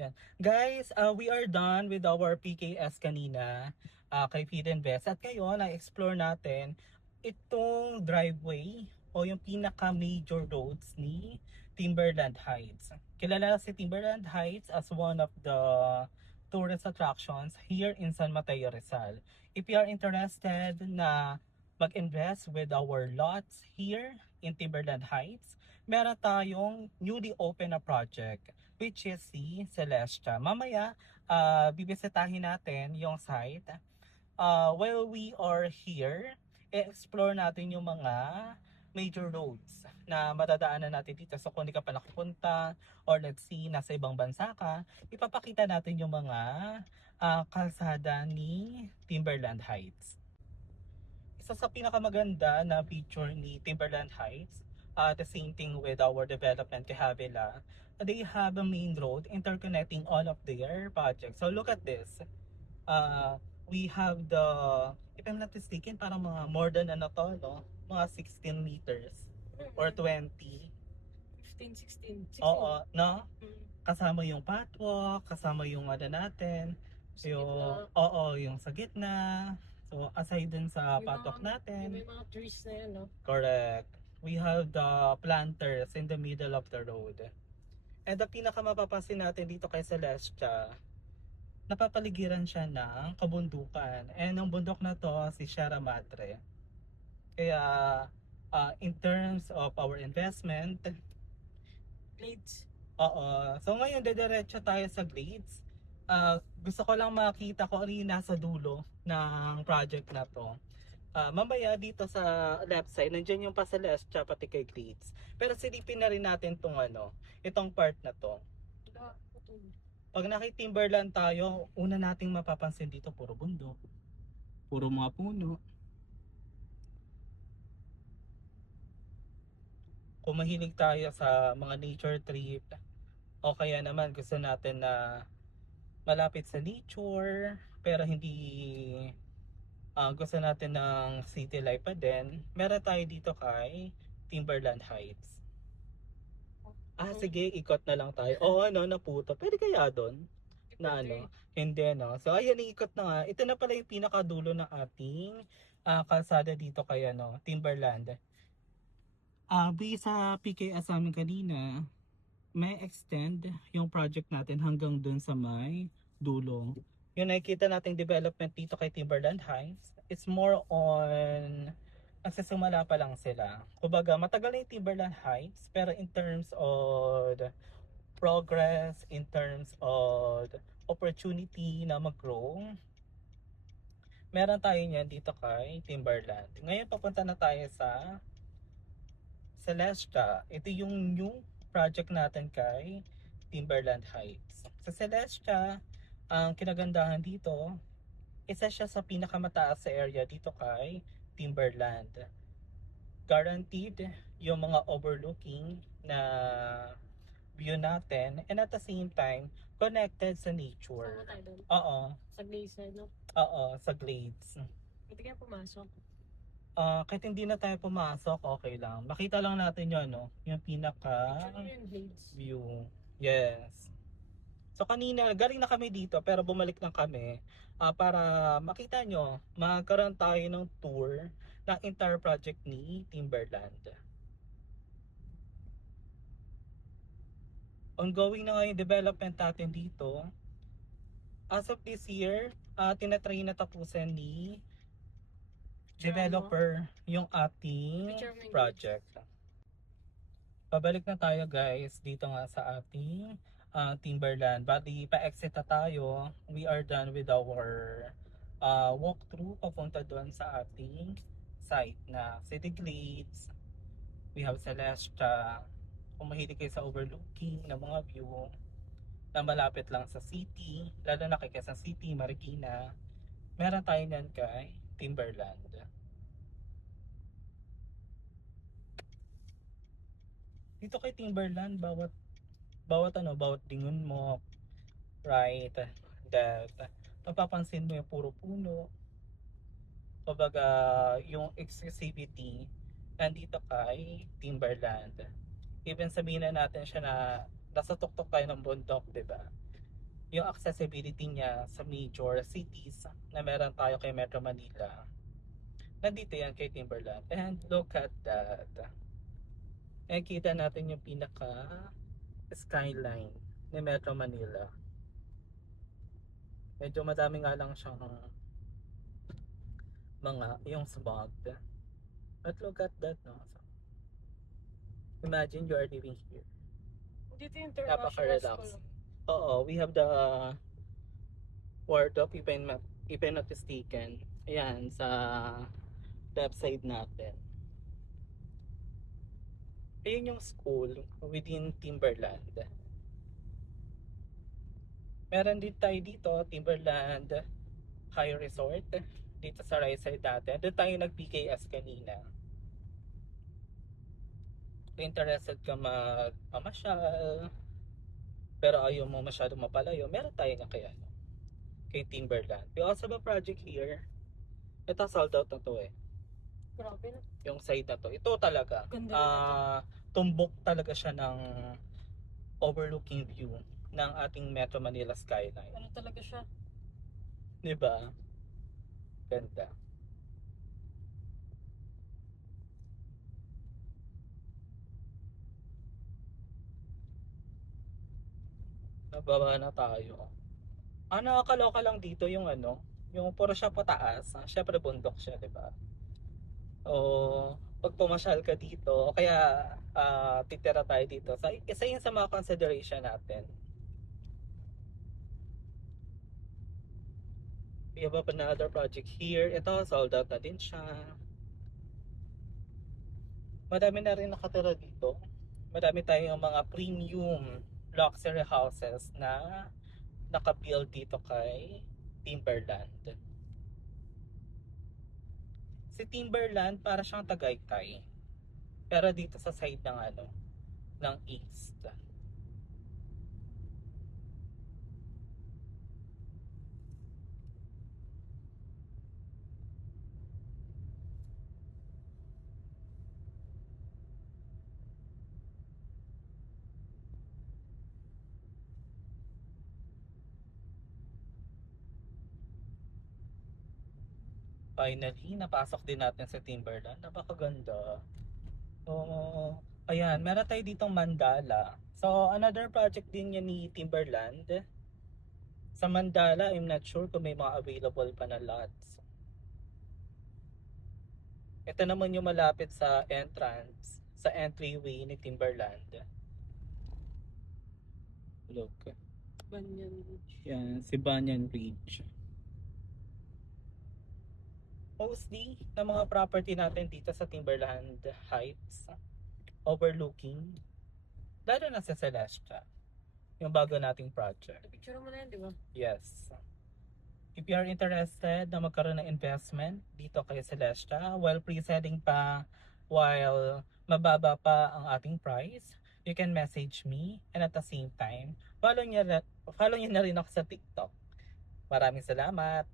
Yan. Guys, we are done with our PKS kanina kay Feed and Best. At ngayon, na-explore natin itong driveway o yung pinaka-major roads ni Timberland Heights. Kilala si Timberland Heights as one of the tourist attractions here in San Mateo, Rizal. If you are interested na mag-invest with our lots here in Timberland Heights, meron tayong newly open na project which is si Celestia. Mamaya, bibisitahin natin yung site. While we are here, i-explore natin yung mga major roads na matadaanan natin dito. So kung di ka pa nakapunta or let's see, nasa ibang bansa ka, ipapakita natin yung mga kalsada ni Timberland Heights. Isa sa pinakamaganda na feature ni Timberland Heights, the same thing with our development Cahavela, they have a main road interconnecting all of their projects. So look at this. We have the, if I'm not mistaken, parang mga more than ano to, no? Mga 16 meters or 20. 15, 16. 16. Oo, no? Mm. Kasama yung patwalk, kasama yung ano natin, Sa yung, gitna. oo, yung sa gitna. So, aside dun sa May patwalk natin, may mga trees na yan, no? correct. We have the planters in the middle of the road. And the pinakamapapansin natin dito kay Celestia, napapaligiran siya ng kabundukan. And ang bundok na to, si Sierra Madre. Kaya, in terms of our investment, Glades. oo. So ngayon, dediretso tayo sa Glades. Gusto ko lang makita kung ano yung nasa dulo ng project na to. Mamaya dito sa left side, nandiyan yung pa Celestia pati kay Glades. Pero silipin na rin natin tong ano, itong part na to. Pag naki-timberland tayo, una nating mapapansin dito puro bundok. Puro mga puno. Kung mahilig tayo sa mga nature trip, o kaya naman gusto natin na malapit sa nature, pero hindi gusto natin ng city life pa din, meron tayo dito kay Timberland Heights. Sige, ikot na lang tayo. Oo, ano, naputo. Pwede kaya doon? Na ano? Hindi, no? So, ayun, ikot na nga. Ito na pala yung pinakadulo ng ating kalsada dito kay ano, Timberland. Based sa PKS amin kanina, may extend yung project natin hanggang dun sa may dulo. Yung nakikita nating development dito kay Timberland Heights, it's more on nagsisimula pa lang sila. Kumbaga, matagal na yung Timberland Heights, pero in terms of progress, in terms of opportunity na mag-grow, meron tayo niyan dito kay Timberland. Ngayon, papunta na tayo sa Celestia. Ito yung new project natin kay Timberland Heights. Sa Celestia, ang kinagandahan dito, isa siya sa pinakamataas sa area dito kay Timberland. Guaranteed yung mga overlooking na view natin, and at the same time, connected sa nature. Sama tayo doon. Oo. Sa Glades, no? Oo, sa Glades. Pwede kaya pumasok. Kahit hindi na tayo pumasok, okay lang. Makita lang natin yun, no? Yung pinaka Picture yung Glades. view. Yes. So kanina, galing na kami dito pero bumalik lang kami para makita nyo, magkaroon tayo ng tour ng entire project ni Timberland. Ongoing na nga yung development natin dito. As of this year, tinatry na tapusin ni developer yung ating project. Pabalik na tayo guys dito nga sa ating Timberland. Bali, pa-exit na tayo. We are done with our walkthrough papunta doon sa ating site na City Glades. We have Celestia. Kung mahilig kayo sa overlooking ng mga view na malapit lang sa city, lalo na kay Quezon City, Marikina, meron tayo niyan kay Timberland. Dito kay Timberland, bawat lingon mo, right, that mapapansin mo yung puro puno. Kumbaga, yung exclusivity nandito kay Timberland. Even sabihin na natin siya na nasa tuktok tayo ng bundok, di ba? yung accessibility niya sa major cities na meron tayo kay Metro Manila. Nandito yan kay Timberland. And look at that. Nakikita natin yung pinaka skyline ni Metro Manila. Medyo madami nga lang siyang mga yung smog. But look at that, no? So, imagine you are living here. Dito yung international Napaka-relax. school. Oo, we have the ward of, if I'm not mistaken. Ayan, sa left side natin. Ayun yung school within Timberland. Meron din tayo dito, Timberland High Resort. Dito sa right side natin. Doon tayo nag-PKS kanina. Kung interested ka mamasyal, pero ayaw mo masyado mapalayo, meron tayo na kay Timberland. We also have a project here. Ito sold out na to eh. Grabe na. Yung side na to. Ito talaga. Ganda na Tumbok talaga siya ng overlooking view ng ating Metro Manila skyline. Ano talaga siya? Diba? Ganda. Nababa na tayo. Nakakaloka lang dito yung yung puro siya pataas. Syempre bundok siya, diba? O pag pumasyal ka dito, o kaya titira tayo dito. Isa yun sa mga consideration natin. We have another project here. Ito, sold out na din siya. Marami na rin nakatira dito. Marami tayong mga premium luxury houses na nakabuild dito kay Timberland. Si Timberland para siyang Tagaytay. Pero dito sa side ng ng east. Finally, napasok din natin sa Timberland. Napakaganda. Oo. Ayan, meron tayo ditong Mandala. So, another project din yan ni Timberland. Sa Mandala, I'm not sure kung may mga available pa na lots. Ito naman yung malapit sa entrance, sa entryway ni Timberland. Look. Banyan Beach. Yan, si Banyan Ridge. Mostly, ng mga property natin dito sa Timberland Heights, overlooking, lalo na sa Celestia, yung bago nating project. Picture mo na yan, di ba? Yes. If you are interested na magkaroon ng investment dito kay Celestia, while pre-selling pa, while mababa pa ang ating price, you can message me, and at the same time, follow niyo na rin ako sa TikTok. Maraming salamat!